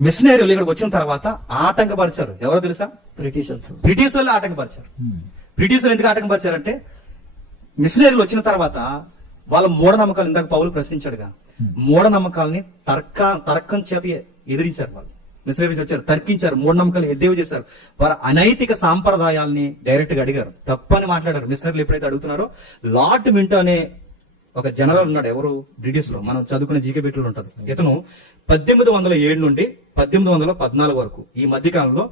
మిషనరీలు ఇక్కడ వచ్చిన తర్వాత ఆటంకపరిచారు. ఎవరో తెలుసా? బ్రిటిష్ వాళ్ళు ఆటంకపరిచారు. బ్రిటిష్ వాళ్ళు ఎందుకు ఆటంకపరిచారంటే మిషనరీలు వచ్చిన తర్వాత వాళ్ళ మూఢనమ్మకాలు, ఇందాక పౌలు ప్రశ్నించాడుగా, మూఢనమ్మకాలని తర్కం చేత ఎదిరించారు. వాళ్ళు మిషనరీలు వచ్చారు, తర్కించారు, మూఢనమ్మకాలు ఎద్దేవి చేశారు. వారు అనైతిక సాంప్రదాయాల్ని డైరెక్ట్ గా అడిగారు, తప్పని మాట్లాడారు. మిషనరీలు ఎప్పుడైతే అడుగుతున్నారో, లార్డ్ మింటో అనే ఒక జనరల్ ఉన్నాడు, ఎవరు బ్రిటిష్ లో, మనం చదువుకునే జీకే బిట్లో ఉంటుంది. ఇతను 1807 నుండి 1814 వరకు ఈ మధ్య కాలంలో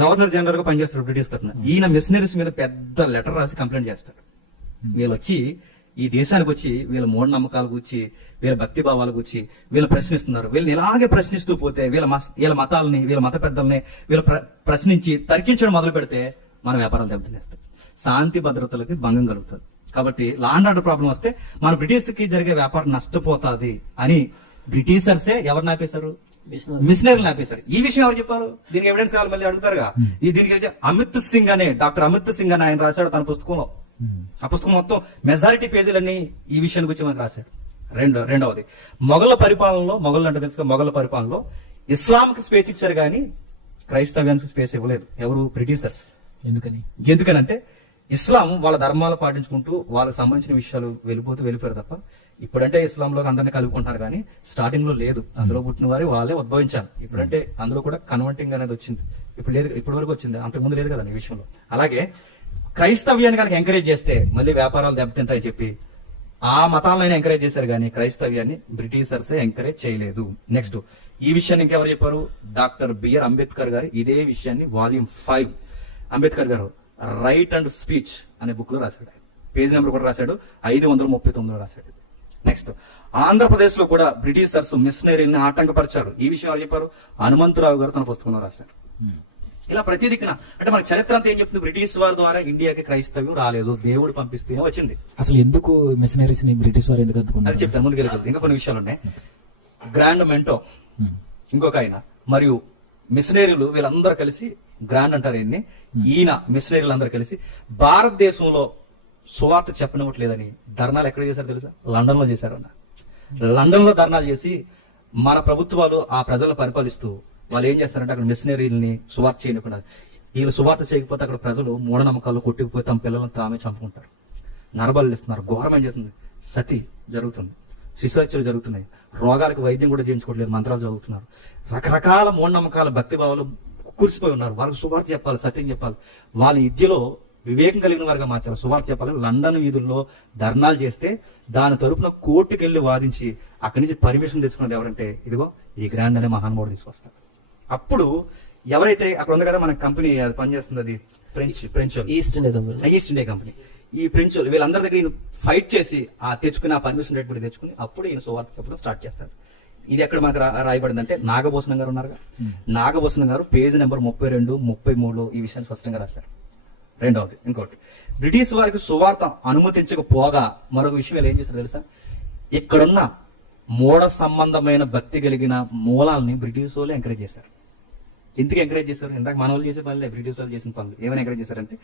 గవర్నర్ జనరల్ గా పనిచేస్తాడు బ్రిటిష్ తరఫున. ఈయన మిషనరీస్ మీద పెద్ద లెటర్ రాసి కంప్లైంట్ చేస్తాడు. వీళ్ళు వచ్చి ఈ దేశానికి వచ్చి వీళ్ళ మూఢనమ్మకాల గురించి, వీళ్ళ భక్తి భావాల గురించి వీళ్ళు ప్రశ్నిస్తున్నారు. వీళ్ళని ఇలాగే ప్రశ్నిస్తూ పోతే వీళ్ళ మతాలని, వీళ్ళ మత పెద్దల్ని వీళ్ళు ప్రశ్నించి తర్కించడం మొదలు పెడితే మన వ్యాపారం దెబ్బతినేస్తాయి, శాంతి భద్రతలకి భంగం కలుగుతుంది. కాబట్టి లా అండ్ ఆర్డర్ ప్రాబ్లం వస్తే మన బ్రిటిష్ కి జరిగే వ్యాపారం నష్టపోతుంది అని బ్రిటిషర్సే ఎవరు నాపేశారు? మిషనరీలు నాపేశారు. ఈ విషయం ఎవరు చెప్పారు? దీనికి ఎవిడెన్స్ కావాలి, మళ్ళీ అడుగుతారుగా. దీనికి అమిత్ సింగ్ అనే డాక్టర్ అమిత్ సింగ్ అని ఆయన రాశాడు తన పుస్తకంలో. ఆ పుస్తకం మొత్తం మెజారిటీ పేజీలన్నీ ఈ విషయాన్ని గురించి మనకు రాశాడు. రెండవది, మొఘళ్ళ పరిపాలనలో, మొఘళ్ళు అంటే తెలుసు, మొఘళ్ళ పరిపాలనలో ఇస్లాంకి స్పేస్ ఇచ్చారు కానీ క్రైస్తవ్యానికి స్పేస్ ఇవ్వలేదు. ఎవరు? బ్రిటిషర్స్. ఎందుకనంటే ఇస్లాం వాళ్ళ ధర్మాలు పాటించుకుంటూ వాళ్ళకి సంబంధించిన విషయాలు వెళ్ళిపోయారు తప్ప, ఇప్పుడంటే ఇస్లాంలో అందరినీ కలుపుకుంటున్నారు కానీ స్టార్టింగ్ లో లేదు. అందులో పుట్టిన వారి వాళ్ళే ఉద్భవించారు. ఇప్పుడంటే అందులో కూడా కన్వర్టింగ్ అనేది వచ్చింది. ఇప్పుడు లేదు, ఇప్పటి వరకు వచ్చింది, అంతకుముందు లేదు కదా ఈ విషయంలో. అలాగే క్రైస్తవ్యాన్ని కనుక ఎంకరేజ్ చేస్తే మళ్ళీ వ్యాపారాలు దెబ్బతింటాయి చెప్పి ఆ మతాలను ఎంకరేజ్ చేశారు కానీ క్రైస్తవ్యాన్ని బ్రిటిషర్సే ఎంకరేజ్ చేయలేదు. నెక్స్ట్ ఈ విషయాన్ని ఇంకెవరు చెప్పారు? డాక్టర్ బిఆర్ అంబేద్కర్ గారు ఇదే విషయాన్ని వాల్యూమ్ 5 అంబేద్కర్ గారు రైట్ అండ్ స్పీచ్ అనే బుక్ లో రాశాడు. పేజ్ నెంబర్ కూడా రాశాడు, 539 రాశాడు. నెక్స్ట్ ఆంధ్రప్రదేశ్ లో కూడా బ్రిటిషర్స్ మిషనరీని ఆటంకపరిచారు. ఈ విషయం ఎవరు చెప్పారు? హనుమంతరావు గారు తన పుస్తకంలో రాశారు. ఇలా ప్రతి దిక్కున అంటే మన చరిత్ర అంతా ఏం చెప్తుంది? బ్రిటిష్ వారి ద్వారా ఇండియాకి క్రైస్తవ్యం రాలేదు, దేవుడు పంపిస్తూనే వచ్చింది. అసలు ఎందుకు మిషనరీస్ ని బ్రిటిష్ వారు ఎందుకు అనుకున్నారు? అది చెప్తాను, ముందుకెళ్ళి ఇంకా కొన్ని విషయాలు ఉన్నాయి. గ్రాండ్ మెంటో ఇంకొక ఆయన మరియు మిషనరీలు వీళ్ళందరూ కలిసి, గ్రాండ్ అంటారు ఈయన మిషనరీలు అందరూ కలిసి భారతదేశంలో సువార్త చెప్పనివ్వట్లేదని ధర్నాలు ఎక్కడ చేశారు తెలుసా? లండన్ లో చేశారు. లండన్ లో ధర్నాలు చేసి మన ప్రభుత్వాలు ఆ ప్రజలను పరిపాలిస్తూ వాళ్ళు ఏం చేస్తారంటే అక్కడ మిషనరీలని సువార్త చేయకుండా, వీళ్ళు సువార్త చేయకపోతే అక్కడ ప్రజలు మూఢనమ్మకాలు కొట్టుకుపోయి తమ పిల్లలను తామే చంపుకుంటారు, నరబలు ఇస్తున్నారు, ఘోరమేం చేస్తుంది, సతి జరుగుతుంది, శిశుహత్యలు జరుగుతున్నాయి, రోగాలకు వైద్యం కూడా చేయించుకోవట్లేదు, మంత్రాలు చదువుతున్నారు, రకరకాల మూఢనమ్మకాల భక్తి భావాలు కురిసిపోయి ఉన్నారు. వాళ్ళకి సువార్త చెప్పాలి, సత్యం చెప్పాలి, వాళ్ళ విద్యలో వివేకం కలిగిన వారిగా మార్చాలి, సువార్త చెప్పాలి. లండన్ వీధుల్లో ధర్నాలు చేస్తే దాని తరపున కోర్టుకు వెళ్లి వాదించి అక్కడి నుంచి పర్మిషన్ తెచ్చుకున్నది ఎవరంటే ఇదిగో ఈ గ్రాండ్ అనే మహానుభావుడు తీసుకొస్తారు. అప్పుడు ఎవరైతే అక్కడ ఉంది కదా మన కంపెనీ అది పనిచేస్తుంది, అది ఫ్రెంచ్ ఈస్ట్ ఇండియా కంపెనీ, ఈ ఫ్రెంచ్ వీళ్ళందరి దగ్గర ఈయన ఫైట్ చేసి తెచ్చుకుని ఆ పర్మిషన్ రేట్ కూడా తెచ్చుకుని అప్పుడు ఈయన సువార్త చెప్పడం స్టార్ట్ చేస్తారు. ఇది ఎక్కడ మనకు రాయబడిందంటే నాగభూషణం గారు ఉన్నారుగా, నాగభూషణం గారు పేజ్ నెంబర్ 32, 33 ఈ విషయాన్ని స్పష్టంగా రాశారు. రెండవది, ఇంకోటి, బ్రిటిష్ వారికి సువార్త అనుమతించకపోగా మరొక విషయం ఏం చేశారు తెలుసా? ఇక్కడున్న మూఢ సంబంధమైన భక్తి కలిగిన మూలాలని బ్రిటిష్ వాళ్ళు ఎంకరేజ్ చేశారు. ఎందుకు ఎంకరేజ్ చేశారు? ఇందాక మన వాళ్ళు చేసే పనులే బ్రిటిష్ వాళ్ళు చేసిన పనులు. ఏమైనా ఎంకరేజ్ చేశారంటే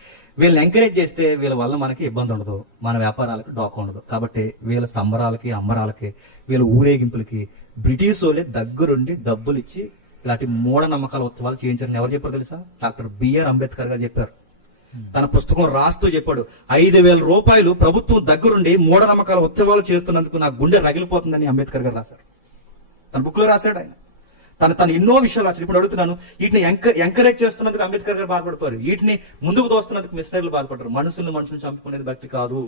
వీళ్ళని ఎంకరేజ్ చేస్తే వీళ్ళ వల్ల మనకి ఇబ్బంది ఉండదు, మన వ్యాపారాలకు డోకా ఉండదు. కాబట్టి వీళ్ళ సంబరాలకి, అమ్మరాలకి, వీళ్ళ ఊరేగింపులకి బ్రిటిష్ వాళ్ళే దగ్గరుండి డబ్బులు ఇచ్చి ఇలాంటి మూఢనమ్మకాల ఉత్సవాలు చేయించారని ఎవరు చెప్పారు తెలుసా? డాక్టర్ బిఆర్ అంబేద్కర్ గారు చెప్పారు. తన పుస్తకం రాస్తూ చెప్పాడు, 5,000 రూపాయలు ప్రభుత్వం దగ్గరుండి మూఢనమ్మకాల ఉత్సవాలు చేస్తున్నందుకు నా గుండె రగిలిపోతుందని అంబేద్కర్ గారు రాశారు. తన బుక్ లో రాశాడు ఆయన. తను ఎన్నో విషయాలు రాశాడు. ఇప్పుడు అడుగుతున్నాను, వీటిని ఎంకరేజ్ చేస్తున్నందుకు అంబేద్కర్ గారు బాధపడిపోయారు, వీటిని ముందుకు దోస్తున్నందుకు మిషనరీలు బాధపడ్డారు. మనుషులను చంపుకునేది భక్తి కాదు,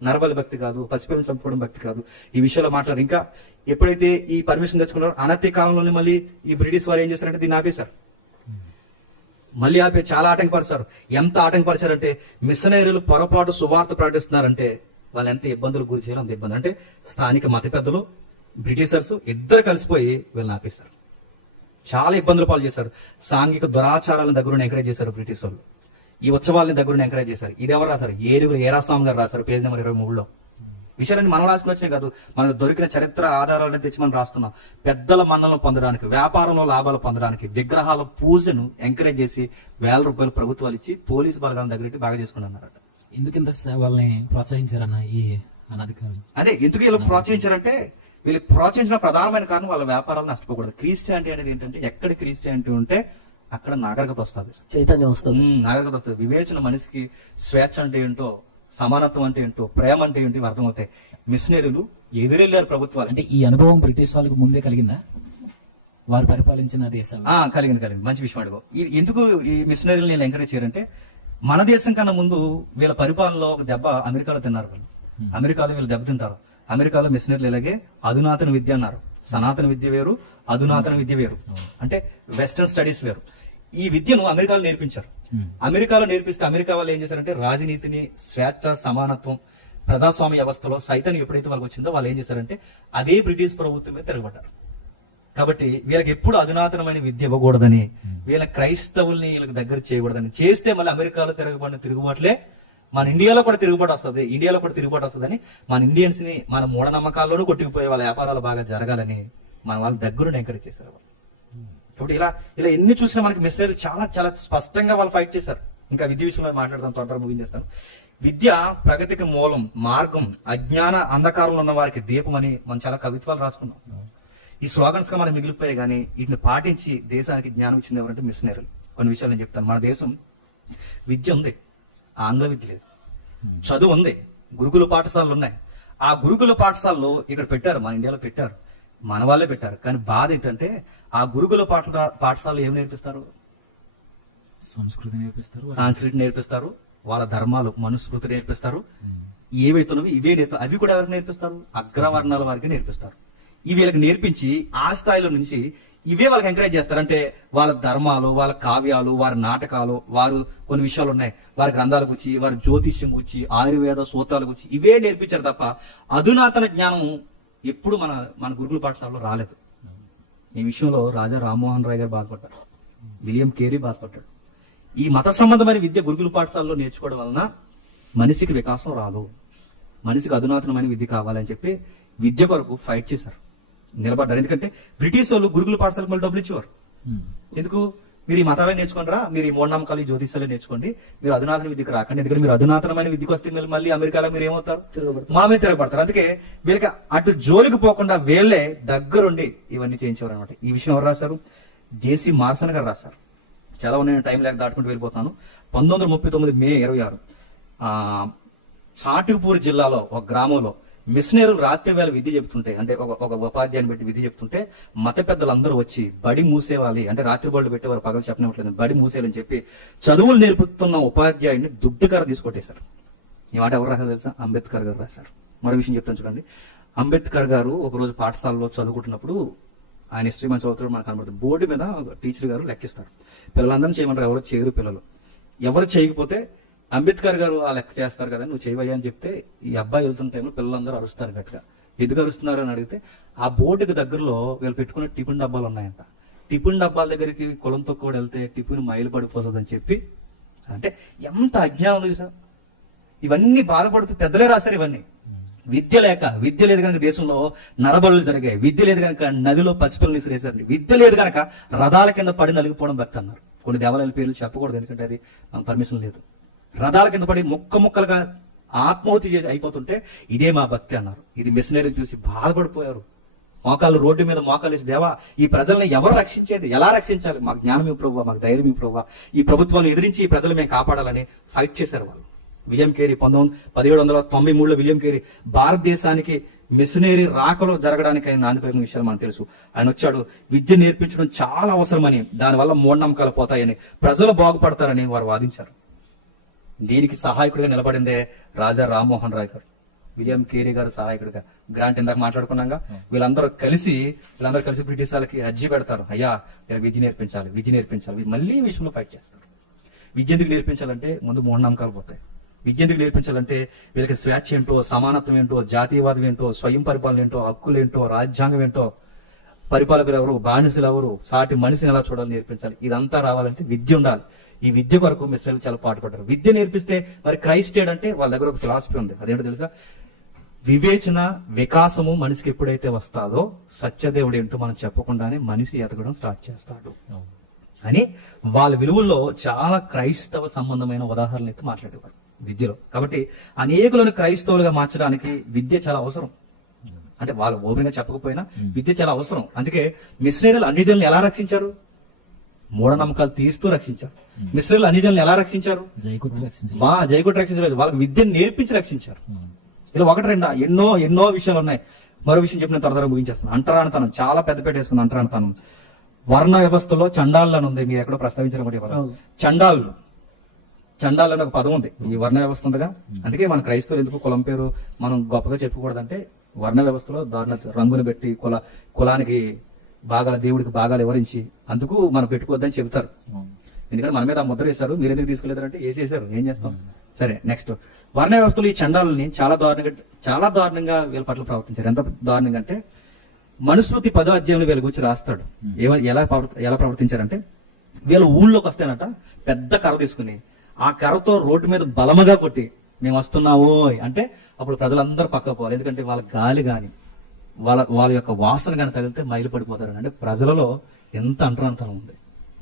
నరబలి భక్తి కాదు, పసిపిల్లని చంపుకోవడం భక్తి కాదు. ఈ విషయంలో మాట్లాడారు. ఇంకా ఎప్పుడైతే ఈ పర్మిషన్ తెచ్చుకున్నారో అనతి కాలంలోనే మళ్ళీ ఈ బ్రిటిష్ వారు ఏం చేశారంటే దీన్ని ఆపేశారు. మళ్ళీ ఆపే చాలా ఆటంకపరిచారు. ఎంత ఆటంకపరిచారంటే మిషనరీలు పొరపాటు సువార్త ప్రకటిస్తున్నారంటే వాళ్ళు ఎంత ఇబ్బందులు గురి చేయాలి అంత ఇబ్బంది. అంటే స్థానిక మత పెద్దలు, బ్రిటిషర్స్ ఇద్దరు కలిసిపోయి వీళ్ళని ఆపేశారు. చాలా ఇబ్బందులు పాలు చేశారు. సాంఘిక దురాచారాలను దగ్గర ఎంకరేజ్ చేశారు బ్రిటిష్ వాళ్ళు. ఈ ఉత్సవాలని దగ్గర ఎంకరేజ్ చేశారు. ఇది ఎవరు రాశారు? ఏనుగులు ఏరాస్వామి గారు రాశారు పేజ్ నెంబర్ 23లో. విషయాన్ని మనం రాసుకుని వచ్చినాయి కాదు, మనకు దొరికిన చరిత్ర ఆధారాలను తెచ్చి మనం రాస్తున్నాం. పెద్దల మన్నలను పొందడానికి, వ్యాపారంలో లాభాలు పొందడానికి విగ్రహాల పూజను ఎంకరేజ్ చేసి 1,000 రూపాయలు ప్రభుత్వాలు ఇచ్చి పోలీసు బలగాల దగ్గర బాగా చేసుకున్నారట. ఎందుకు ఇంత వాళ్ళని ప్రోత్సహించారన్న ఈ అనధికారులు? అదే ఎందుకు ఇలా ప్రోత్సహించారంటే వీళ్ళు ప్రోత్సహించిన ప్రధానమైన కారణం వాళ్ళ వ్యాపారాలు నష్టపోకూడదు. క్రిస్టియానిటీ అనేది ఏంటంటే ఎక్కడ క్రిస్టియానిటీ ఉంటే అక్కడ నాగరికత వస్తుంది, చైతన్యం వస్తుంది. నాగరికత వస్తుంది. వివేచన మనిషికి స్వేచ్ఛ అంటే ఏంటో, సమానత్వం అంటే ఏంటో, ప్రేమ అంటే ఏంటో అర్థమవుతాయి. మిషనరీలు ఎదురెళ్లారు ప్రభుత్వాలు. అంటే ఈ అనుభవం బ్రిటిష్ వాళ్ళకి ముందే కలిగిందా, వారు పరిపాలించిన దేశాలు? కలిగింది. మంచి విషయం అడుగు. ఎందుకు ఈ మిషనరీలు నేను ఎంకరేజ్ చేయాలంటే, మన దేశం కన్నా ముందు వీళ్ళ పరిపాలనలో ఒక దెబ్బ అమెరికాలో తిన్నారు వాళ్ళు. అమెరికాలో వీళ్ళు దెబ్బ తింటారు. అమెరికాలో మిషనరీలు ఇలాగే అధునాతన విద్య అన్నారు. సనాతన విద్య వేరు, అధునాతన విద్య వేరు. అంటే వెస్టర్న్ స్టడీస్ వేరు. ఈ విద్యను అమెరికాలో నేర్పించారు. అమెరికాలో నేర్పిస్తే అమెరికా వాళ్ళు ఏం చేశారంటే రాజనీతిని, స్వేచ్ఛ, సమానత్వం, ప్రజాస్వామ్య వ్యవస్థలో సైతం ఎప్పుడైతే వాళ్ళకి వచ్చిందో వాళ్ళు ఏం చేశారంటే అదే బ్రిటిష్ ప్రభుత్వం మీద తిరగబడ్డారు. కాబట్టి వీళ్ళకి ఎప్పుడు అధునాతనమైన విద్య ఇవ్వకూడదని, వీళ్ళ క్రైస్తవుల్ని వీళ్ళకి దగ్గర చేయకూడదని చేస్తే మళ్ళీ అమెరికాలో తిరగబడిన తిరుగుబాట్లే మన ఇండియాలో కూడా తిరుగుబాటు వస్తుందని మన ఇండియన్స్ ని మన మూఢనమ్మకాల్లోనూ కొట్టుకుపోయే వాళ్ళ వ్యాపారాలు బాగా జరగాలని మన వాళ్ళ దగ్గరుండి ఎంకరేజ్ చేశారు వాళ్ళు. కాబట్టి ఇలా ఎన్ని చూసినా మనకి మిషనరీ చాలా చాలా స్పష్టంగా వాళ్ళు ఫైట్ చేశారు. ఇంకా విద్య విషయంలో మాట్లాడదాం, తొందరగా ముగించేస్తాను. విద్య ప్రగతికి మూలం, మార్గం, అజ్ఞాన అంధకారంలో ఉన్న వారికి దీపం అని మనం చాలా కవిత్వాలు రాసుకున్నాం. ఈ స్లోగన్స్ గా మనం మిగిలిపోయాయి, కానీ వీటిని పాటించి దేశానికి జ్ఞానం ఇచ్చింది ఎవరంటే మిషనరీలు. కొన్ని విషయాలు నేను చెప్తాను. మన దేశం విద్య ఉంది, ఆంగ్ల విద్య లేదు. చదువు ఉంది, గురుకుల పాఠశాలలు ఉన్నాయి. ఆ గురుకుల పాఠశాలలో ఇక్కడ పెట్టారు, మన ఇండియాలో పెట్టారు, మన వాళ్ళే పెట్టారు. కానీ బాధ ఏంటంటే ఆ గురుకుల పాఠశాలలో ఏం నేర్పిస్తారు? సంస్కృతి నేర్పిస్తారు, వాళ్ళ ధర్మాలు, మనుస్మృతి నేర్పిస్తారు. ఏవైతున్నవి ఇవే అవి కూడా ఎవరికి నేర్పిస్తారు? అగ్రవర్ణాల వారికి నేర్పిస్తారు. ఇవి వీళ్ళకి నేర్పించి ఆ స్థాయిలో నుంచి ఇవే వాళ్ళకి ఎంకరేజ్ చేస్తారు. అంటే వాళ్ళ ధర్మాలు, వాళ్ళ కావ్యాలు, వారి నాటకాలు, వారు కొన్ని విషయాలు ఉన్నాయి, వారి గ్రంథాల గురించి, వారి జ్యోతిష్యం గురించి, ఆయుర్వేద సూత్రాల గురించి ఇవే నేర్పించారు తప్ప అధునాతన జ్ఞానం ఎప్పుడు మన గురుకుల పాఠశాలలో రాలేదు. ఈ విషయంలో రాజా రామ్మోహన్ రాయ్ గారు బాధపడ్డారు, విలియం కేరీ బాధపడ్డాడు. ఈ మత సంబంధమైన విద్య గురుకుల పాఠశాలలో నేర్చుకోవడం వలన మనిషికి వికాసం రాదు, మనిషికి అధునాతనమైన విద్య కావాలని చెప్పి విద్య కొరకు ఫైట్ చేశారు, నిలబడ్డారు. ఎందుకంటే బ్రిటిష్ వాళ్ళు గురుకుల పాఠశాలకు మళ్ళీ డబ్బులు ఇచ్చేవారు. ఎందుకు? మీరు ఈ మతాలే నేర్చుకుంటారా, మీరు ఈ మూఢనమ్మకాలు, ఈ జ్యోతిష్యాలే నేర్చుకోండి, మీరు అధునాతన విద్యకు రాకండి. ఎందుకంటే మీరు అధునాతనమైన విద్యకు వస్తే మళ్ళీ అమెరికాలో మీరు ఏమవుతారు? మామే తిరగబడతారు. అందుకే వీళ్ళకి అటు జోలికి పోకుండా వీళ్ళే దగ్గరుండి ఇవన్నీ చేయించేవారు అనమాట. ఈ విషయం ఎవరు రాశారు? జేసీ మార్సన్ గారు రాశారు. చాలా ఉన్నాయి, టైం లేక దాటుకుంటూ వెళ్ళిపోతాను. 1939 మే 26 చాటుపూర్ జిల్లాలో ఒక గ్రామంలో మిషనరీలు రాత్రి వేళ విద్య చెప్తుంటే, అంటే ఒక ఉపాధ్యాయుని పెట్టి విద్య చెప్తుంటే మత పెద్దలందరూ వచ్చి బడి మూసేవాలి, అంటే రాత్రి బడులు పెట్టేవారు, పగలు చెప్పనివ్వట్లేదు, బడి మూసేయాలని చెప్పి చదువులు నేర్పుతున్న ఉపాధ్యాయుడిని దుడ్డుకార తీసుకొట్టేశారు. ఈ మాట ఎవరు రాశారు తెలుసా? అంబేద్కర్ గారు రాశారు. మరో విషయం చెప్తాను చూడండి. అంబేద్కర్ గారు ఒకరోజు పాఠశాలలో చదువుకుంటున్నప్పుడు ఆయన హిస్టరీ మన చదువుతాడు మనకు కనబడుతుంది. బోర్డు మీద టీచర్ గారు లెక్కిస్తారు, పిల్లలందరినీ చేయమంటారు. ఎవరు చేయరు పిల్లలు. ఎవరు చేయకపోతే అంబేద్కర్ గారు ఆ లెక్క చేస్తారు కదా, నువ్వు చేయవయ్యా అని చెప్తే ఈ అబ్బాయి వెళ్తున్న టైంలో పిల్లలందరూ అరుస్తారు గట్టిగా. ఎందుకు అరుస్తున్నారు అని అడిగితే ఆ బోర్డుకి దగ్గరలో వీళ్ళు పెట్టుకునే టిఫిన్ డబ్బాలు ఉన్నాయంట. టిఫిన్ డబ్బాల దగ్గరికి కులంతో కూడా వెళ్తే టిఫిన్ మైలు పడిపోతుంది అని చెప్పి. అంటే ఎంత అజ్ఞానం చూసా. ఇవన్నీ బాధపడుతూ పెద్దలే రాశారు ఇవన్నీ. విద్య లేదు కనుక దేశంలో నరబడులు జరిగాయి. విద్య లేదు కనుక నదిలో పసిపిల్లలు విసిరేశారు. విద్య లేదు కనుక రథాల కింద పడి నలిగిపోవడం భర్త అన్నారు. కొన్ని దేవాలయాల పేర్లు చెప్పకూడదు, ఎందుకంటే అది పర్మిషన్ లేదు. రథాల కింద పడి ముక్కలుగా ఆత్మహత్య చేసి అయిపోతుంటే ఇదే మా భక్తి అన్నారు. ఇది మిషనరీని చూసి బాధపడిపోయారు. మోకాళ్ళు రోడ్డు మీద మోకాలు వేసి, దేవా ఈ ప్రజల్ని ఎవరు రక్షించేది, ఎలా రక్షించాలి, మాకు జ్ఞానం ప్రభువా, మాకు ధైర్యం ప్రభువా, ఈ ప్రభుత్వాన్ని ఎదిరించి ఈ ప్రజలు మేము కాపాడాలని ఫైట్ చేశారు వాళ్ళు. విలియం కేరీ 1793లో విలియం కేరీ భారతదేశానికి మిషనరీ రాకలో జరగడానికి ఆయన నాందిపలికిన విషయాలు మనకు తెలుసు. ఆయన వచ్చాడు, విద్య నేర్పించడం చాలా అవసరమని, దానివల్ల మూఢనమ్మకాలు పోతాయని, ప్రజలు బాగుపడతారని వారు వాదించారు. దీనికి సహాయకుడిగా నిలబడిందే రాజా రామ్మోహన్ రాయ్ గారు, విలియం కేరీ గారు సహాయకుడిగా. గ్రాంట్ ఇందాక మాట్లాడుకున్నాగా, వీళ్ళందరూ కలిసి బ్రిటిష్ వాళ్ళకి అర్జీ పెడతారు, అయ్యా వీళ్ళకి విద్య నేర్పించాలి. మళ్ళీ ఈ విషయంలో ఫైట్ చేస్తారు. విద్య ఎందుకు నేర్పించాలంటే ముందు మూఢనమ్మకాలు పోతాయి. విద్య ఎందుకు నేర్పించాలంటే వీళ్ళకి స్వేచ్ఛ ఏంటో, సమానత్వం ఏంటో, జాతీయవాదం ఏంటో, స్వయం పరిపాలన ఏంటో, హక్కులు ఏంటో, రాజ్యాంగం ఏంటో, పరిపాలకులు ఎవరు, బానిసలు ఎవరు, సాటి మనిషిని ఎలా చూడాలని నేర్పించాలి. ఇదంతా రావాలంటే విద్య ఉండాలి. ఈ విద్య కొరకు మిషనరీలు చాలా పాటుపడ్డారు. విద్య నేర్పిస్తే మరి క్రైస్ట్ అంటే వాళ్ళ దగ్గర ఒక ఫిలాసఫీ ఉంది. అదేంటో తెలుసా? వివేచన, వికాసము మనిషికి ఎప్పుడైతే వస్తాదో సత్యదేవుడు ఏంటో మనం చెప్పకుండానే మనిషి ఎదగడం స్టార్ట్ చేస్తాడు అని వాళ్ళ విలువల్లో చాలా క్రైస్తవ సంబంధమైన ఉదాహరణలు అయితే మాట్లాడేవారు విద్యలో. కాబట్టి అనేకులను క్రైస్తవులుగా మార్చడానికి విద్య చాలా అవసరం. అంటే వాళ్ళు ఓపెన్ గా చెప్పకపోయినా విద్య చాలా అవసరం. అందుకే మిషనరీలు అన్ని జనులను ఎలా రక్షించారు? మూఢనమ్మకాలు తీస్తూ రక్షించారు. మిషనరీలు అన్ని జనులను ఎలా రక్షించారు? జైకొట్టి రక్షించాలి. జైకొట్టి రక్షించలేదు, వాళ్ళకి విద్యను నేర్పించి రక్షించారు. ఇలా ఒకటి రెండా ఎన్నో విషయాలు ఉన్నాయి. మరో విషయం చెప్పిన తర్వాత ముగించేస్తాను. అంటరానితనం చాలా పెద్ద పేట వేసుకుంది. అంటరానితనం వర్ణ వ్యవస్థలో చండాలు అని ఉంది. మీరు ఎక్కడో ప్రస్తావించిన చండాలు అనే ఒక పదం ఉంది. ఈ వర్ణ వ్యవస్థ ఉందిగా, అందుకే మన క్రైస్తవులు ఎందుకు కులం పేరు మనం గొప్పగా చెప్పకూడదంటే వర్ణ వ్యవస్థలో దారుణ రంగును పెట్టి కులానికి భాగాల దేవుడికి భాగాలు వివరించి అందుకు మనం పెట్టుకోవద్దని చెబుతారు. ఎందుకంటే మన మీద ఆ ముద్ర వేశారు, మీరు ఎందుకు తీసుకోలేదంటే వేసేసారు, ఏం చేస్తాం. సరే, నెక్స్ట్ వర్ణ వ్యవస్థలో ఈ చండాలని చాలా దారుణంగా వీళ్ళ పట్ల ప్రవర్తించారు. ఎంత దారుణంగా అంటే మనుస్మృతి 10వ అధ్యాయంలో వీళ్ళ గురించి రాస్తాడు. ఎలా ప్రవర్తించారంటే వీళ్ళ ఊళ్ళోకి వస్తేనట పెద్ద కర్ర తీసుకుని ఆ కర్రతో రోడ్డు మీద బలముగా కొట్టి మేము వస్తున్నాము అంటే అప్పుడు ప్రజలందరూ పక్క పోవాలి. ఎందుకంటే వాళ్ళ గాలి గాని వాళ్ళ యొక్క వాసన గాని తగిలితే మైలు పడిపోతారు. అంటే ప్రజలలో ఎంత అంటరాంతరం ఉంది.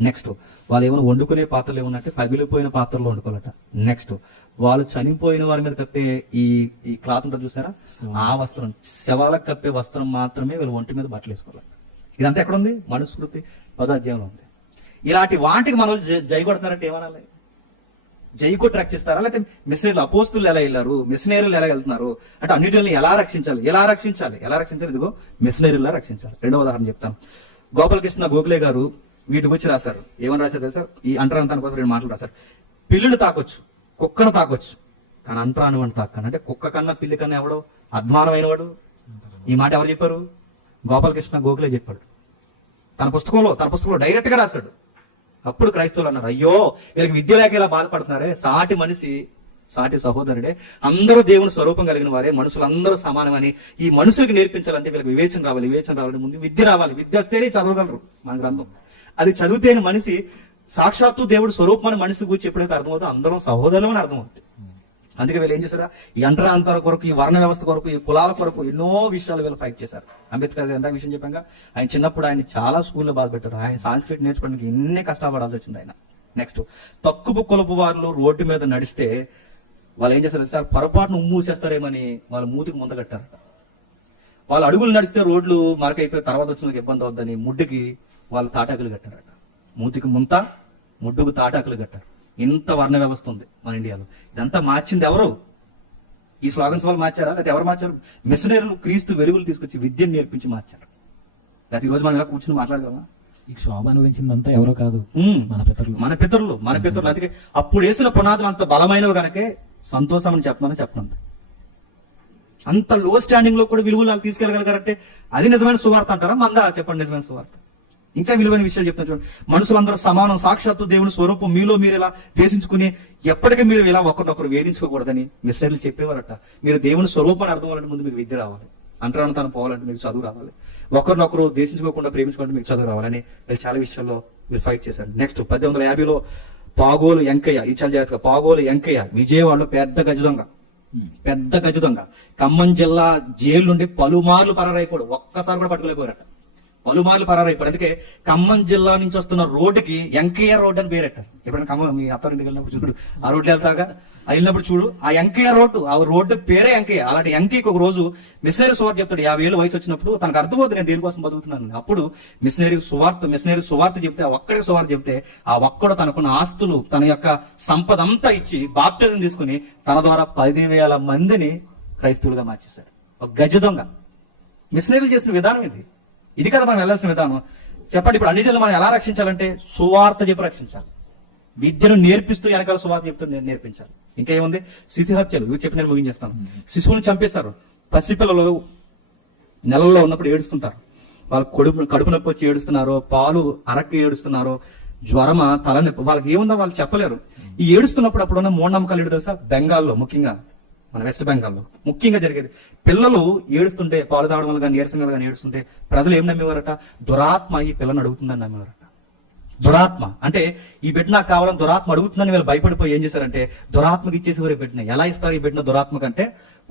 నెక్స్ట్ వాళ్ళు ఏమైనా వండుకునే పాత్రలు ఏమన్నట్టే పగిలిపోయిన పాత్రలో వండుకోవాలట. నెక్స్ట్ వాళ్ళు చనిపోయిన వారి మీద కప్పే ఈ క్లాత్ ఉంటుంది చూసారా, ఆ వస్త్రం, శవాలకు కప్పే వస్త్రం మాత్రమే వీళ్ళు ఒంటి మీద బట్టలు వేసుకోవాలట. ఇదంతా ఎక్కడ ఉంది? మనుస్మృతి 10వ అధ్యాయంలో ఉంది. ఇలాంటి వాటికి మన జై కొడుతున్నారంటే ఏమనాలి? జై కొట్టి రక్షిస్తారా? లేకపోతే మిషనరీలు అపోస్తులు ఎలా వెళ్ళారు, మిషనరీలు ఎలా వెళ్తున్నారు అంటే అన్నిటిని ఎలా రక్షించాలి? ఇదిగో మిషనరీలా రక్షించాలి. రెండవ ఉదాహరణ చెప్తాను. గోపాలకృష్ణ గోఖలే గారు వీటి గురించి రాశారు. ఏమని రాశారు తెలుసా? ఈ అంటరానితనం కోసం 2 మాటలు రాశారు. పిల్లిని తాకొచ్చు, కుక్కను తాకొచ్చు, కానీ అంటరాని వాడిని తాకను. అంటే కుక్క కన్నా పిల్లి కన్నా ఎవడో అధ్వానమైన వాడు. ఈ మాట ఎవరు చెప్పారు? గోపాలకృష్ణ గోఖలే చెప్పాడు. తన పుస్తకంలో డైరెక్ట్ గా రాశాడు. అప్పుడు క్రైస్తవులు అన్నారు, అయ్యో వీళ్ళకి విద్య లేక ఇలా బాధపడుతున్నారే, సాటి సహోదరుడే, అందరూ దేవుని స్వరూపం కలిగిన వారే, మనుషులందరూ సమానమని ఈ మనుషులకు నేర్పించాలంటే వీళ్ళకి వివేచన రావాలి. ముందు విద్య రావాలి. విద్య వస్తేనే చదవగలరు. మన గ్రంథం అది చదివితేనే మనిషి సాక్షాత్తు దేవుడు స్వరూపమని మనిషి గురించి ఎప్పుడైతే అర్థమవుతుందో అందరం సహోదరులు అని అర్థమవుతుంది. అందుకే వీళ్ళు ఏం చేశారా? ఈ అంటరాంతర కొరకు, ఈ వర్ణ వ్యవస్థ కొరకు, ఈ కులాల కొరకు ఎన్నో విషయాలు వీళ్ళు ఫైట్ చేశారు. అంబేద్కర్ గారు ఎంత విషయం చెప్పాక ఆయన చిన్నప్పుడు ఆయన చాలా స్కూల్లో బాధ పెట్టారు. ఆయన సాంస్క్రిట్ నేర్చుకోవడానికి ఎన్ని కష్టపడాల్సి వచ్చింది ఆయన. నెక్స్ట్ తక్కువ కులపు వారు రోడ్డు మీద నడిస్తే వాళ్ళు ఏం చేస్తారు సార్, పొరపాటును మూసేస్తారేమని వాళ్ళ మూతికి ముంత కట్టారట. వాళ్ళు అడుగులు నడిస్తే రోడ్లు మరకైపోయి తర్వాత వచ్చిన ఇబ్బంది అవుద్దని ముడ్డుకి వాళ్ళు తాటాకులు కట్టారట. మూతికి ముంత, ముడ్డుకు తాటాకులు కట్టారు. ఇంత వర్ణ వ్యవస్థ ఉంది మన ఇండియాలో. ఇదంతా మార్చింది ఎవరు? ఈ స్లోగన్స్ వాళ్ళు మార్చారా? లేకపోతే ఎవరు మార్చారు? మిషనరీలు క్రీస్తు వెలుగులు తీసుకొచ్చి విద్యను నేర్పించి మార్చారు. లేకపోతే ఈ రోజు మనం ఇలా కూర్చుని మాట్లాడగలమా? ఈ క్షోభ అనుభవించిందంతా ఎవరో కాదు, మన పితరులు. అందుకే అప్పుడు వేసిన పునాదులు అంత బలమైనవి కనుకే సంతోషం అని చెప్పమని అంత లో స్టాండింగ్ లో కూడా విలువలు తీసుకెళ్ళగలగారంటే అది నిజమైన సువార్త అంటారా? మందా చెప్పండి నిజమైన సువార్త. ఇంకా విలువైన విషయాలు చెప్తాను చూడండి. మనుషులందరూ సమానం, సాక్షాత్తు దేవుని స్వరూపం మీలో మీరు ఇలా వేసించుకుని ఎప్పటికీ మీరు ఇలా ఒకరినొకరు వేధించుకోకూడదని మిషనరీలు చెప్పేవారట. మీరు దేవుని స్వరూపాన్ని అర్థం అవ్వాలంటే ముందు మీకు విద్య రావాలి. అంటరానితనం పోవాలంటే మీకు చదువు రావాలి. ఒకరినొకరు దేశించుకోకుండా ప్రేమించుకుంటే మీకు చదువు రావాలని వీళ్ళు చాలా విషయాల్లో వీళ్ళు ఫైట్ చేశారు. నెక్స్ట్ 1850లో పాగోలు వెంకయ్య, ఈ చాలా జాగ్రత్తగా, పాగోలు వెంకయ్య విజయవాడలో పెద్ద గజ దొంగ ఖమ్మం జిల్లా జైలు నుండి పలుమార్లు పరారైపోయాడు. ఒక్కసారి కూడా పట్టుకోలేకపోయారట. అందుకే ఖమ్మం జిల్లా నుంచి వస్తున్న రోడ్డుకి వెంకయ్య రోడ్ అని పేరెట్టారు. ఎప్పుడైనా ఖమ్మం మీ అత్తారింటికి వెళ్ళినప్పుడు చూడు, ఆ రోడ్డు వెళ్తాగా వెళ్ళినప్పుడు చూడు, ఆ వెంకయ్య రోడ్డు, ఆ రోడ్డు పేరే వెంకయ్య. అలాంటి వెంకయ్యకి ఒక రోజు మిషనరీ సువార్త చెప్తాడు. 50 ఏళ్ళ వయసు వచ్చినప్పుడు తనకు అర్థమవుతుంది నేను దేనికోసం బతుకుతున్నాను. అప్పుడు మిషనరీ సువార్త చెప్తే, ఆ ఒక్కడే సువార్త చెప్తే ఆ ఒక్కడు తనకున్న ఆస్తులు, తన యొక్క సంపద అంతా ఇచ్చి బాప్టిజం తీసుకుని తన ద్వారా 10,000 మందిని క్రైస్తవులుగా మార్చేశాడు. ఒక గజ దొంగ. మిషనరీలు చేసిన విధానం ఇది కదా మనం వెళ్ళాల్సిన విధానం. చెప్పండి, ఇప్పుడు అన్ని జనులు మనం ఎలా రక్షించాలంటే సువార్త చెప్పి రక్షించాలి. విద్యను నేర్పిస్తూ వెనకాల సువార్త చెప్తూ నేర్పించాలి. ఇంకా ఏముంది? శిశు హత్యలు. ఇవి చెప్పి నేను ముగించేస్తాను. శిశువుని చంపేశారు. పసిపిల్లలు నెలల్లో ఉన్నప్పుడు ఏడుస్తుంటారు. వాళ్ళు కడుపు నొప్పి వచ్చి ఏడుస్తున్నారో, పాలు అరక్కి ఏడుస్తున్నారో, జ్వరమా, తలనొప్పి, వాళ్ళకి ఏముందో వాళ్ళు చెప్పలేరు. ఈ ఏడుస్తున్నప్పుడు అప్పుడున్న మూఢనమ్మకాలు ఏంటో తెలుసా? బెంగాల్లో, ముఖ్యంగా మన వెస్ట్ బెంగాల్లో ముఖ్యంగా జరిగేది. పిల్లలు ఏడుస్తుంటే, పాలు తాగడం వల్ల కానీ నీరసంగా కానీ ఏడుస్తుంటే ప్రజలు ఏం నమ్మేవారట? దురాత్మ ఈ పిల్లని అడుగుతుందని నమ్మేవారట. దురాత్మ అంటే ఈ బిడ్డ నాకు కావాలని దురాత్మ అడుగుతుందని వీళ్ళు భయపడిపోయి ఏం చేశారంటే దురాత్మకి ఇచ్చేసేవారు ఈ బిడ్డని. ఎలా ఇస్తారు ఈ బిడ్డ దురాత్మకంటే,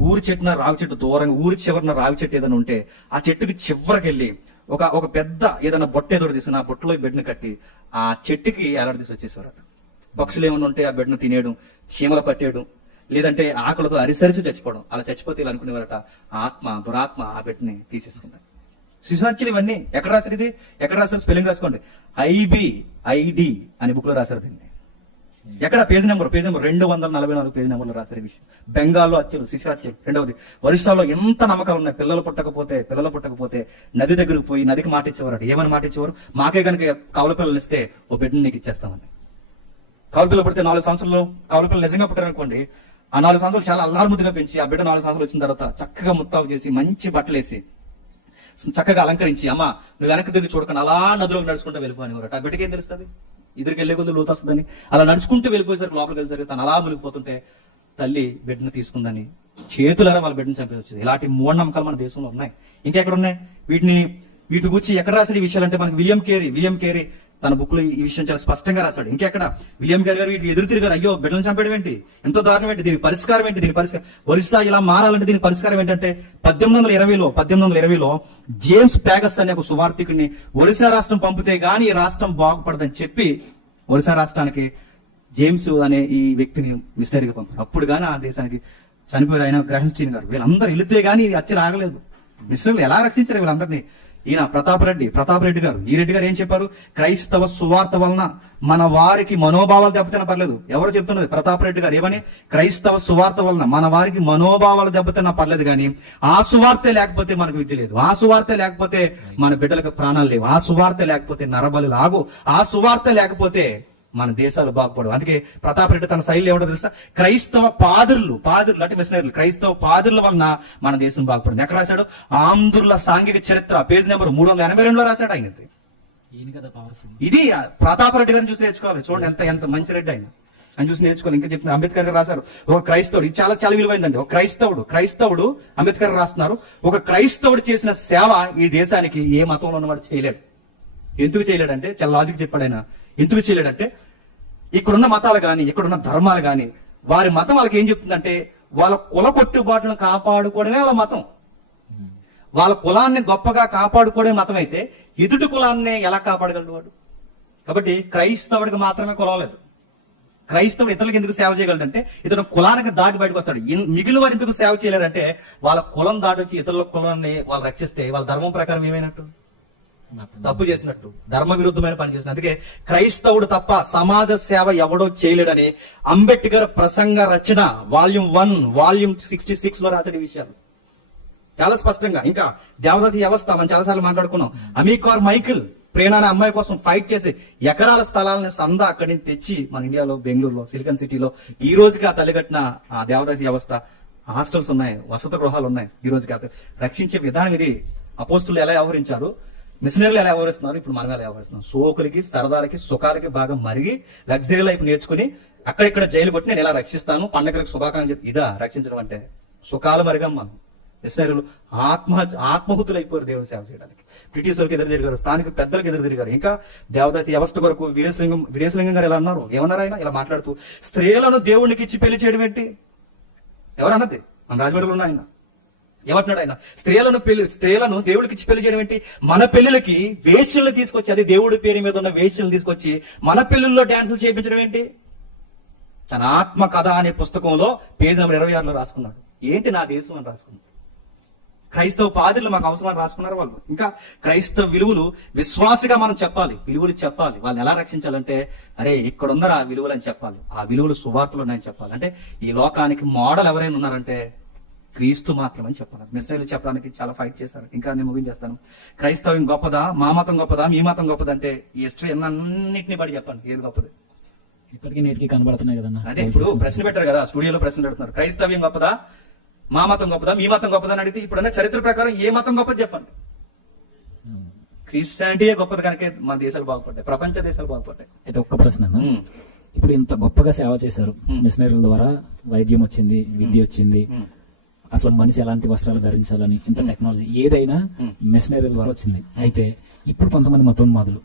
ఊరి చెట్టున రావి చెట్టు దూరంగా, ఊరి చివరిన రావి చెట్టు ఏదైనా ఉంటే ఆ చెట్టుకి చివరికి వెళ్ళి ఒక పెద్ద ఏదైనా బొట్ట ఏదో తీసుకుని ఆ బొట్టలో ఈ బిడ్డని కట్టి ఆ చెట్టుకి ఎలాడ తీసి వచ్చేసేవారట. పక్షులు ఏమైనా ఉంటే ఆ బిడ్డను తినేయడం, చీమలు పట్టేయడం, లేదంటే ఆకలితో అరిసరిసి చచ్చిపోవడం. అలా చచ్చిపోతే ఇలా అనుకునేవారట, దురాత్మ ఆ బిడ్డని తీసేసుకుంటారు. శిశుహత్యలు ఇవన్నీ ఎక్కడ రాశారు? ఇది ఎక్కడ రాశారు? స్పెల్లింగ్ రాసుకోండి. IBID అనే బుక్ లో రాశారు దీన్ని. ఎక్కడ? పేజ్ నెంబర్ 244 పేజ్ నెంబర్ లో రాశారు ఈ విషయం. బెంగాల్లో హత్యలు, శిశు హత్యలు. రెండవది, ఒరిస్సాలో ఎంత నమ్మకాలు ఉన్నాయి. పిల్లలు పుట్టకపోతే నది దగ్గరకు పోయి నదికి మాట ఇచ్చేవారు. ఏమని మాట ఇచ్చేవారు? మాకే కనుక కవల పిల్లలు ఇస్తే ఓ బిడ్డని నీకు ఇచ్చేస్తామని. కవల పిల్లలు పుడితే 4 సంవత్సరాలు కవల పిల్లలు నిజంగా పుట్టారనుకోండి, ఆ 4 సంవత్సరాలు చాలా అల్లారుముద్దుగా పెంచి ఆ బిడ్డ 4 సంవత్సరాలు వచ్చిన తర్వాత చక్కగా ముత్తాలు చేసి మంచి బట్టలు వేసి చక్కగా అలంకరించి, అమ్మ నువ్వు వెనక్కి తిరిగి చూడకుండా అలా నదిలోకి నడుచుకుంటూ వెళ్ళిపోయినవారు. ఆ బిడ్డకి ఏం తెలుస్తుంది? ఎదురుకి వెళ్ళే కొద్ది లోతు వస్తుందని. అలా నడుచుకుంటూ వెళ్ళిపోయేసరికి లోపలికి వెళ్ళేసరికి తను అలా మునిగిపోతుంటే తల్లి బిడ్డను తీసుకుందని చేతులారా వాళ్ళ బిడ్డను చంపేసి. ఇలాంటి మూఢనమ్మకాలు మన దేశంలో ఉన్నాయి. ఇంకెక్కడ ఉన్నాయి? వీటి గురించి ఎక్కడ రాశాడు ఈ విషయాలు అంటే మనకి విలియం కేరీ తన బుక్ లో ఈ విషయం చాలా స్పష్టంగా రాశాడు. ఇంకెక్కడ? విలియం కేరీ గారు వీటికి ఎదురు తిరిగారు. అయ్యో బిడ్డను చంపేయడం ఏంటి, ఎంతో దారుణం ఏంటి, దీనికి పరిష్కారం ఏంటి? ఒరిస్సా ఇలా మారాలంటే దీనికి పరిష్కారం ఏంటంటే 1820లో జేమ్స్ ప్యాగస్ అనే ఒక సువార్థికుడిని ఒరిస్సా రాష్ట్రం పంపితే గానీ ఈ రాష్ట్రం బాగుపడదని చెప్పి ఒరిస్సా రాష్ట్రానికి జేమ్స్ అనే ఈ వ్యక్తిని మిషనరీగా పంపారు. అప్పుడు గానీ ఆ దేశానికి చనిపోయారు ఆయన గ్రహన్స్టీన్ గారు. వీళ్ళందరూ వెళితే గానీ ఈ హత్య ఆగలేదు. మిషనరీలు ఎలా రక్షించారు వీళ్ళందరినీ? ఈయన ప్రతాప్ రెడ్డి గారు, ఈ రెడ్డి గారు ఏం చెప్పారు? క్రైస్తవ సువార్త వలన మన వారికి మనోభావాలు దెబ్బతిన్న పర్లేదు. ఎవరు చెప్తున్నది? ప్రతాప్ రెడ్డి గారు. ఏమని? క్రైస్తవ సువార్త వలన మన వారికి మనోభావాలు దెబ్బతిన్నా పర్లేదు కానీ ఆ సువార్తే లేకపోతే మనకు విద్య లేదు, ఆ సువార్తే లేకపోతే మన బిడ్డలకు ప్రాణాలు లేవు, ఆ సువార్తే లేకపోతే నరబలు లాగు, ఆ సువార్తే లేకపోతే మన దేశాలు బాగుపడవు. అందుకే ప్రతాప్ రెడ్డి తన శైలి ఏమిటో తెలుసా? క్రైస్తవ పాదుర్లు అంటే మిషనరీలు, క్రైస్తవ పాదుర్ల వలన మన దేశం బాగుపడింది. ఎక్కడ రాశాడు? ఆంధ్రుల సాంఘిక చరిత్ర పేజ్ నెంబర్ 382లో రాశాడు ఆయన. ఇది ప్రతాప్ రెడ్డి గారిని చూసి నేర్చుకోవాలి. చూడండి ఎంత మంచి రెడ్డి ఆయన చూసి నేర్చుకోవాలి. ఇంకా చెప్తున్నారు, అంబేద్కర్ గారు రాశారు ఒక క్రైస్తవుడు. ఇది చాలా విలువైందండి. ఒక క్రైస్తవుడు అంబేద్కర్ గారు రాస్తున్నారు, ఒక క్రైస్తవుడు చేసిన సేవ ఈ దేశానికి ఏ మతంలో ఉన్నవాడు చేయలేడు. ఎందుకు చేయలేడంటే చాలా లాజిక్ చెప్పాడు ఆయన. ఎందుకు చేయలేడంటే ఇక్కడున్న మతాలు గాని ఇక్కడున్న ధర్మాలు గాని వారి మతం వాళ్ళకి ఏం చెప్తుందంటే వాళ్ళ కుల కట్టుబాట్లను కాపాడుకోవడమే వాళ్ళ మతం. వాళ్ళ కులాన్ని గొప్పగా కాపాడుకోవడమే మతం అయితే ఎదుటి కులాన్ని ఎలా కాపాడగలడు వాడు? కాబట్టి క్రైస్తవుడికి మాత్రమే కులం లేదు. క్రైస్తవుడు ఇతరులకు ఎందుకు సేవ చేయగలడంటే ఇతను కులానికి దాటి బయటకు వస్తాడు. మిగిలిన వారు ఎందుకు సేవ చేయలేరంటే వాళ్ళ కులం దాటి వచ్చి ఇతరుల కులాన్ని వాళ్ళు రక్షిస్తే వాళ్ళ ధర్మం ప్రకారం ఏమైనట్టు? తప్పు చేసినట్టు, ధర్మ విరుద్ధమైన పని చేసినట్టు. అందుకే క్రైస్తవుడు తప్ప సమాజ సేవ ఎవడో చేయలేడని అంబేద్కర్ ప్రసంగ రచన వాల్యూమ్ 1 వాల్యూమ్ 66 లో రాసిన విషయాలు చాలా స్పష్టంగా. ఇంకా దేవదాసి వ్యవస్థ మనం చాలాసార్లు మాట్లాడుకున్నాం. అమీకార్ మైకిల్ ప్రేరణ అనే అమ్మాయి కోసం ఫైట్ చేసి ఎకరాల స్థలాలని సందా అక్కడి నుంచి తెచ్చి మన ఇండియాలో బెంగళూరులో సిలికాన్ సిటీలో ఈ రోజుకి ఆ తల్లిగట్టిన ఆ దేవదాసి వ్యవస్థ, హాస్టల్స్ ఉన్నాయి, వసతి గృహాలు ఉన్నాయి. ఈ రోజుకి రక్షించే విధానం ఇది. అపోస్తులు ఎలా వ్యవహరించారు, మిషనరీలు ఎలా వ్యవహరిస్తున్నారు, ఇప్పుడు మనం ఎలా వ్యవహరిస్తున్నాం? సోకులకి సరదాలకి సుఖాలకి బాగా మరిగి లగ్జరీ లైఫ్ నేర్చుకుని అక్కడిక్కడ జైలు కొట్టి నేను ఎలా రక్షిస్తాను, పండగలకు శుభాకాంక్షలు చెప్పి ఇదా రక్షించడం అంటే? సుఖాలు మరిగమ్మ. మిషనరీలు ఆత్మహుతులు అయిపోయారు దేవుని సేవ చేయడానికి. బ్రిటిష్ వాళ్ళకి ఎదురు తిరిగారు, స్థానిక పెద్దలకు ఎదురు తిరిగారు. ఇంకా దేవదాసి వ్యవస్థ కొరకు వీరేశలింగం గారు ఎలా అన్నారు? ఏమన్నారు ఆయన ఇలా మాట్లాడుతూ? స్త్రీలను దేవునికి ఇచ్చి పెళ్లి చేయడం ఏంటి? ఎవరన్నది? మన రాజమండ్రిలో ఉన్న ఆయన ఏమంటున్నాడు? ఆయన స్త్రీలను దేవుడికి ఇచ్చి పెళ్లి చేయడం ఏంటి? మన పెళ్లిళ్ళకి వేశ్యలను తీసుకొచ్చి, అది దేవుడి పేరు మీద ఉన్న వేశ్యలను తీసుకొచ్చి మన పెళ్లిల్లో డాన్సులు చేయించడం ఏంటి? తన ఆత్మ కథ అనే పుస్తకంలో పేజ్ నెంబర్ 26లో రాసుకున్నాడు. ఏంటి నా దేశం అని రాసుకున్నాడు. క్రైస్తవ పాదులు మాకు అవసరం రాసుకున్నారు వాళ్ళు. ఇంకా క్రైస్తవ విలువలు విశ్వాసిగా మనం చెప్పాలి, విలువలు చెప్పాలి. వాళ్ళని ఎలా రక్షించాలంటే అరే ఇక్కడ ఉందరా విలువలు అని చెప్పాలి. ఆ విలువలు సువార్తలు ఉన్నాయని చెప్పాలి. అంటే ఈ లోకానికి మోడల్ ఎవరైనా ఉన్నారంటే క్రీస్తు మాత్రమని చెప్పాలి. మిషనరీలు చెప్పడానికి చాలా ఫైట్ చేశారు. ఇంకా నేను ముగించేస్తాను. క్రైస్తవం గొప్పదా, మా మతం గొప్పదా, మీ మతం గొప్పదంటే ఈ హిస్టరీ అన్నింటినీ బట్టి చెప్పండి ఏది గొప్పది. ఇప్పటికీ నేటికి కనబడుతున్నాయి కదన్నా. అదే ఇప్పుడు ప్రశ్న పెట్టారు కదా, స్టూడియోలో ప్రశ్నలు పెడుతున్నారు. క్రైస్తవ్యం గొప్పదా, మా మతం గొప్పదా, మీ మతం గొప్పదా అని అడిగితే ఇప్పుడున్న చరిత్ర ప్రకారం ఏ మతం గొప్పది చెప్పండి. క్రిస్టియానిటీయే గొప్పది కనుక మన దేశాలు బాగుపడ్డాయి, ప్రపంచ దేశాలు బాగుపడ్డాయి. అయితే ఒక్క ప్రశ్న అన్న, ఇప్పుడు ఇంత గొప్పగా సేవ చేశారు, మిషనరీల ద్వారా వైద్యం వచ్చింది, విద్య వచ్చింది, అసలు మనిషి ఎలాంటి వస్త్రాలు ధరించాలని ఇంత టెక్నాలజీ ఏదైనా మిషనరీల ద్వారా వచ్చింది. అయితే ఇప్పుడు కొంతమంది మతోన్మాదులు,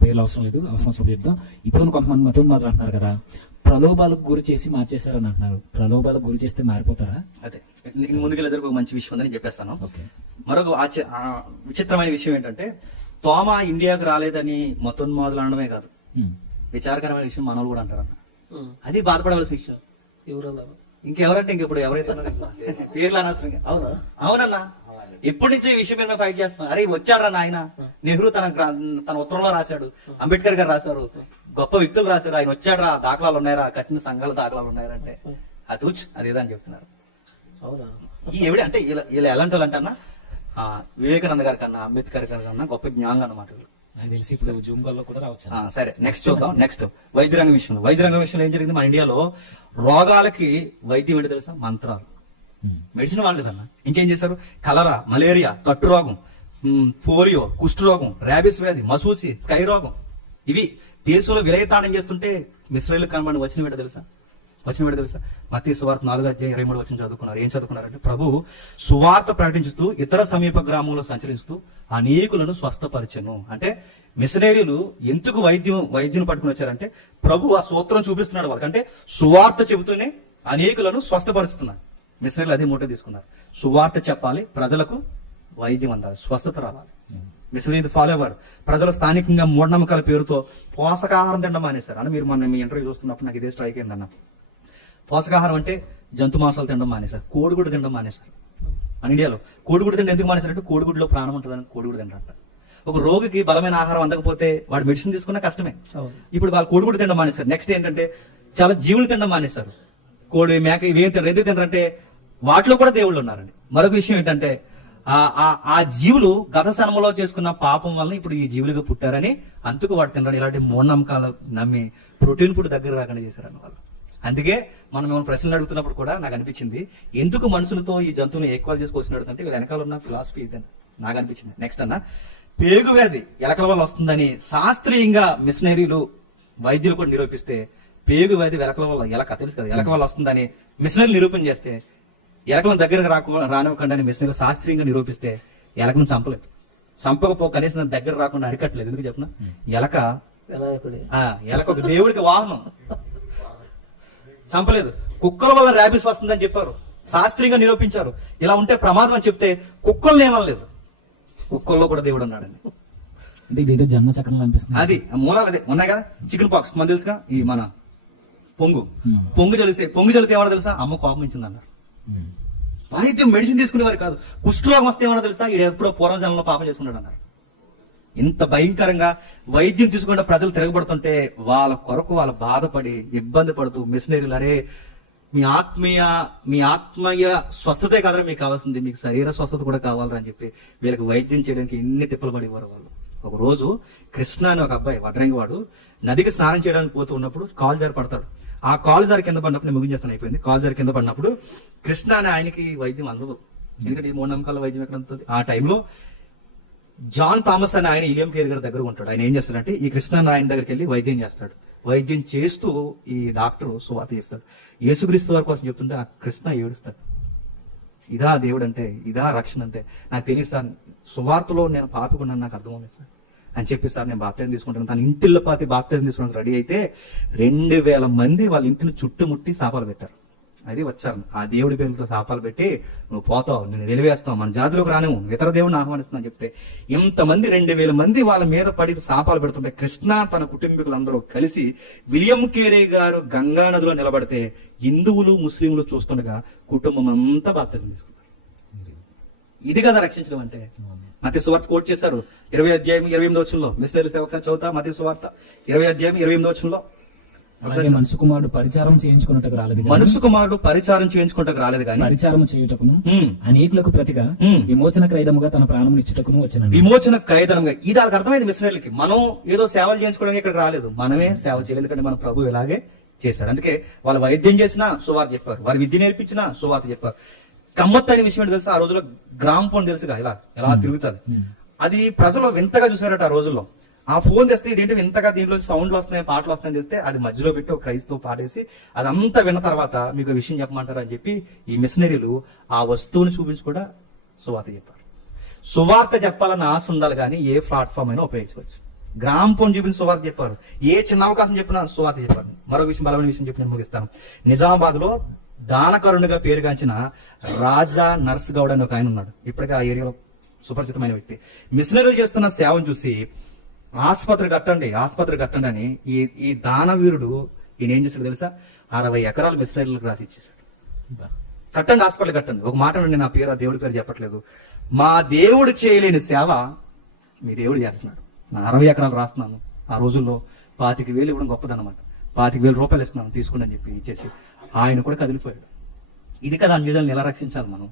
పేర్లు అవసరం లేదు, అవసరం చెప్తాం, ఇప్పుడు కొంతమంది మతోన్మాదులు అంటున్నారు కదా, ప్రలోభాలకు గురి చేసి మార్చేశారని అంటున్నారు. ప్రలోభాలకు గురి చేస్తే మారిపోతారా? అదే ముందుకు ఒక మంచి విషయం ఉందని చెప్పేస్తాను. మరొక విచిత్రమైన విషయం ఏంటంటే తోమా ఇండియాకు రాలేదని మతోన్మాదులు అనడమే కాదు, విచారకరమైన విషయం మనోళ్ళు కూడా అంటారన్న. అది బాధపడవలసిన విషయం. ఇంకెవరంటే ఇంక ఇప్పుడు ఎవరైతే ఉన్నారో పేర్లు అనవసరంగా. అవునా? అవునన్నా, ఎప్పటి నుంచో ఈ విషయం మీద ఫైట్ చేస్తున్నాం. అరే వచ్చాడ్రా నాయన, నెహ్రూ తన ఉత్తరంలో రాశాడు, అంబేద్కర్ గారు రాశారు, గొప్ప వ్యక్తులు రాశారు, ఆయన వచ్చాడ్రా, దాఖలాలు ఉన్నాయరా, కఠిన సంఘాల దాఖలాలు ఉన్నాయంటే అదేదా అని చెప్తున్నారు. అవునా? ఈ ఎవడి అంటే ఇలా ఎలాంటి వాళ్ళు అంటే అన్న వివేకానంద గారి కన్నా, అంబేద్కర్ గారి కన్నా గొప్ప జ్ఞానులు అన్నమాట వీళ్ళు. నాకు తెలిసి ఇప్పుడు జూమ్ కాల్ లో కూడా రావచ్చు. సరే, నెక్స్ట్ చూద్దాం. నెక్స్ట్ వైద్యరంగ విషయంలో. వైద్యరంగ విషయంలో ఏం జరిగింది? మన ఇండియాలో రోగాలకి వైద్యం ఏంటి తెలుసా? మంత్రాలు. మెడిసిన్ వాడలేదన్న. ఇంకేం చేశారు? కలరా, మలేరియా, తట్టు రోగం, పోలియో, కుష్టు రోగం, ర్యాబిస్ వ్యాధి, మసూసి, స్కై రోగం, ఇవి దేశంలో విలయతాండం చేస్తుంటే మిస్రైలు కనబడి వచ్చిన వేట తెలుసా? మత్తయి సువార్త 4:23 వచనం చదువుకున్నారు. ఏం చదువుకున్నారంటే, ప్రభు సువార్త ప్రకటించుతూ ఇతర సమీప గ్రామంలో సంచరిస్తూ అనేకులను స్వస్థపరిచెను. అంటే మిషనరీలు ఎందుకు వైద్యం పట్టుకుని వచ్చారంటే, ప్రభు ఆ సూత్రం చూపిస్తున్నాడు వాళ్ళకి. అంటే సువార్త చెబుతూనే అనేకులను స్వస్థపరుస్తున్నారు. మిషనరీలు అదే మూట తీసుకున్నారు. సువార్త చెప్పాలి, ప్రజలకు వైద్యం అందాలి, స్వస్థత రావాలి. మిషనరీ ఫాలో అవ్వరు. ప్రజలు స్థానికంగా మూఢనమ్మకాల పేరుతో పోషకాహారం తినడం మానేశారు. అని మీరు మొన్న మీ ఇంటర్వ్యూ చూస్తున్నప్పుడు నాకు ఇదే స్ట్రైక్ అయిందన్న. పోషకాహారం అంటే జంతు మాంసాలు తినడం మానేశారు, కోడిగుడ్డు తినడం మానేశారు. మన ఇండియాలో కోడిగుడ్డు తినడం ఎందుకు మానేశారంటే, కోడిగుడ్లో ప్రాణం ఉంటుందని కోడిగుడ్డు తింటారంట. ఒక రోగికి బలమైన ఆహారం అందకపోతే వాడు మెడిసిన్ తీసుకున్నా కష్టమే. ఇప్పుడు వాళ్ళు కోడిగుడ్డు తినడం మానేశారు. నెక్స్ట్ ఏంటంటే, చాలా జీవులు తినడం మానేశారు. కోడి, మేక ఇవేం తినరు. ఎందుకు తినరంటే వాటిలో కూడా దేవుళ్ళు ఉన్నారండి. మరొక విషయం ఏంటంటే, ఆ జీవులు గత జన్మలో చేసుకున్న పాపం వలన ఇప్పుడు ఈ జీవులుగా పుట్టారని అందుకు వాడు తినడం. ఇలాంటి మూఢనమ్మకాలు నమ్మి ప్రోటీన్ ఫుడ్ దగ్గర రాకుండా చేశారని వాళ్ళు. అందుకే మనం ఏమైనా ప్రశ్నలు అడుగుతున్నప్పుడు కూడా నాకు అనిపించింది, ఎందుకు మనుషులతో ఈ జంతువులను ఎక్కువ చేసుకొచ్చిన అడుగుతుంటే వీళ్ళ వెనకాల ఉన్న ఫిలాసఫీ ఇదని నాకు అనిపించింది. నెక్స్ట్ అన్న, పేగు వ్యాధి ఎలకల వల్ల వస్తుందని శాస్త్రీయంగా మిషనరీలు వైద్యులు కూడా నిరూపిస్తే, పేగు వ్యాధి ఎలకల వల్ల, ఎలక తెలుసు కదా, ఎలక వల్ల వస్తుందని మిషనరీలు నిరూపణ చేస్తే, ఎలకలను దగ్గరకు రానివ్వకుండా మిషనరీలు శాస్త్రీయంగా నిరూపిస్తే ఎలకను చంపకపో కనీసం దగ్గర రాకుండా అరికట్టలేదు. ఎందుకు చెప్పిన, ఎలక ఒక దేవుడికి వాహనం, చంపలేదు. కుక్కల వల్ల ర్యాబిస్ వస్తుందని చెప్పారు, శాస్త్రీయంగా నిరూపించారు. ఇలా ఉంటే ప్రమాదం అని చెప్తే కుక్కల్ని ఏమనలేదు. కుక్కల్లో కూడా దేవుడు ఉన్నాడండి. అంటే ఇదేదో జన్మ చక్రం అనిపిస్తుంది. అది మూలాలు అదే ఉన్నాయి కదా. చికెన్ పాక్స్ మన తెలుసుగా, ఈ మన పొంగు జరిగితే ఏమన్నా తెలుసా? అమ్మ కోపం ఇచ్చిందన్నారు. వైద్యం మెడిసిన్ తీసుకునేవారు కాదు. కుష్ఠరోగం వస్తే ఏమన్నా తెలుసా? ఈడు ఎప్పుడో పూర్వజన్మలో పాపం చేసుకున్నాడు అన్నారు. ఇంత భయంకరంగా వైద్యం తీసుకుంటే ప్రజలు తిరగబడుతుంటే వాళ్ళ కొరకు వాళ్ళు బాధపడి ఇబ్బంది పడుతూ మిషనరీలు, అరే మీ ఆత్మీయ స్వస్థతే కాదని మీకు కావాల్సింది, మీకు శరీర స్వస్థత కూడా కావాలని చెప్పి వీళ్ళకి వైద్యం చేయడానికి ఎన్ని తిప్పలు పడేవారు వాళ్ళు. ఒక రోజు కృష్ణ అని ఒక అబ్బాయి వడ్రంగి వాడు నదికి స్నానం చేయడానికి పోతూ ఉన్నప్పుడు కాలు జారి పడతాడు. ఆ కాలు జారి కింద పడినప్పుడు, నేను ముగించేస్తాను అయిపోయింది, కాలు జారి కింద పడినప్పుడు కృష్ణ అని ఆయనకి వైద్యం అందదు. ఎందుకంటే ఈ మూఢనమ్మకాల వైద్యం ఎక్కడ అందుతుంది? ఆ టైంలో జాన్ థామస్ అని ఆయన ఇలియం కేర్ గారి దగ్గర ఉంటాడు. ఆయన ఏం చేస్తాడంటే, ఈ కృష్ణ ఆయన దగ్గరికి వెళ్ళి వైద్యం చేస్తాడు. వైద్యం చేస్తూ ఈ డాక్టర్ సువార్త చేస్తాడు. యేసుక్రీస్తు వారి కోసం చెప్తుంటే ఆ కృష్ణ ఏడుస్తాడు. ఇదా దేవుడు అంటే, ఇదా రక్షణ అంటే. నాకు తెలియదు సార్, సువార్తలో నేను పాపికున్నాను, నాకు అర్థమవుతుంది సార్ అని చెప్పి, సార్ నేను బాప్టిజం తీసుకుంటాను. తన ఇంటిల్లో పాతి బాప్టిజం తీసుకోవడానికి రెడీ అయితే 2000 మంది వాళ్ళ ఇంటిని చుట్టుముట్టి శాపాలు పెట్టారు. అది వచ్చారు ఆ దేవుడి పేరుతో శాపాలు పెట్టి, నువ్వు పోతావు, నేను వెలివేస్తావు, మన జాతిలోకి రాను, ఇతర దేవుడిని ఆహ్వానిస్తున్నా చెప్తే ఇంతమంది 2000 మంది వాళ్ళ మీద పడి శాపాలు పెడుతుంటే, కృష్ణ తన కుటుంబీకులందరూ కలిసి విలియం కేరీ గారు గంగా నదిలో నిలబడితే హిందువులు ముస్లింలు చూస్తుండగా కుటుంబం అంతా బాప్టిజం తీసుకుంటారు. ఇది కదా రక్షించడం అంటే. మత్తయి సువార్త కోట్ చేశారు 20:28 వచనంలో. మిషనరీ సేవకు చదువుతా మత్తయి సువార్త 20:28 వచనంలో. మనుషు కుమారుడు పరిచారం చేయించుకున్నట్టుకు రాలేదు, మనుషు కుమారుడు పరిచారం చేయించుకుంటకు రాలేదు కానీ పరిచారం చేయుటకును అనేకులకు ప్రతిగా విమోచన క్రయదముగా తన ప్రాణమును ఇచ్చుటకును వచ్చిన. విమోచన క్రయదముగా, ఇది వాళ్ళకి అర్థమైంది. మిషనరీలకి మనం ఏదో సేవలు చేయించుకోవడానికి ఇక్కడ రాలేదు, మనమే సేవ చేయాలి. ఎందుకంటే మన ప్రభు ఇలాగే చేశాడు. అందుకే వాళ్ళు వైద్యం చేసినా సువార్త చెప్పారు, వారి విద్య నేర్పించినా సువార్త చెప్పారు. గమ్మత్తు అనే విషయం ఏంటి తెలుసా? ఆ రోజుల్లో గ్రామ్ ఫోన్ తెలుసుగా, ఇలా తిరుగుతుంది. అది ప్రజలు వింతగా చూసారట ఆ రోజుల్లో. ఆ ఫోన్ తెస్తే ఇదేంటి వింతగా దీంట్లో సౌండ్లు వస్తున్నాయి, పాటలు వస్తున్నాయని చెప్తే అది మధ్యలో పెట్టి ఒక క్రైస్తవ పాడేసి అదంతా విన్న తర్వాత మీకు విషయం చెప్పమంటారు అని చెప్పి ఈ మిషనరీలు ఆ వస్తువుని చూపించి కూడా సువార్త చెప్పారు. సువార్త చెప్పాలన్న ఆశ ఉండాలి కానీ ఏ ప్లాట్ఫామ్ అయినా ఉపయోగించుకోవచ్చు. గ్రామ్ ఫోన్ చూపించి సువార్త చెప్పారు, ఏ చిన్న అవకాశం చెప్పినా సువార్త చెప్పారు. మరో విషయం, బలమైన విషయం చెప్పి నేను ముగిస్తాను. నిజామాబాద్ లో దానకరుణిగా పేరుగాంచిన రాజా నర్స్ గౌడ్ అని ఒక ఆయన ఉన్నాడు. ఇప్పటికే ఆ ఏరియాలో సుపరిచితమైన వ్యక్తి. మిషనరీలు చేస్తున్న సేవను చూసి ఆసుపత్రి కట్టండి అని ఈ దానవీరుడు ఈయన ఏం చేశాడు తెలుసా? 60 ఎకరాలు మిషనరీలకు రాసి ఇచ్చేసాడు. కట్టండి, హాస్పిటల్ కట్టండి. ఒక మాట అండి, నా పేరు ఆ దేవుడి పేరు చెప్పట్లేదు. మా దేవుడు చేయలేని సేవ మీ దేవుడు చేస్తున్నాడు. నా 60 ఎకరాలు రాస్తున్నాను. ఆ రోజుల్లో 25,000 ఇవ్వడం గొప్పదన్నమాట. 25,000 రూపాయలు ఇస్తున్నాను, తీసుకోండి అని చెప్పి ఇచ్చేసి ఆయన కూడా కదిలిపోయాడు. ఇది కదా అన్యుజాలను ఎలా రక్షించాలి మనం?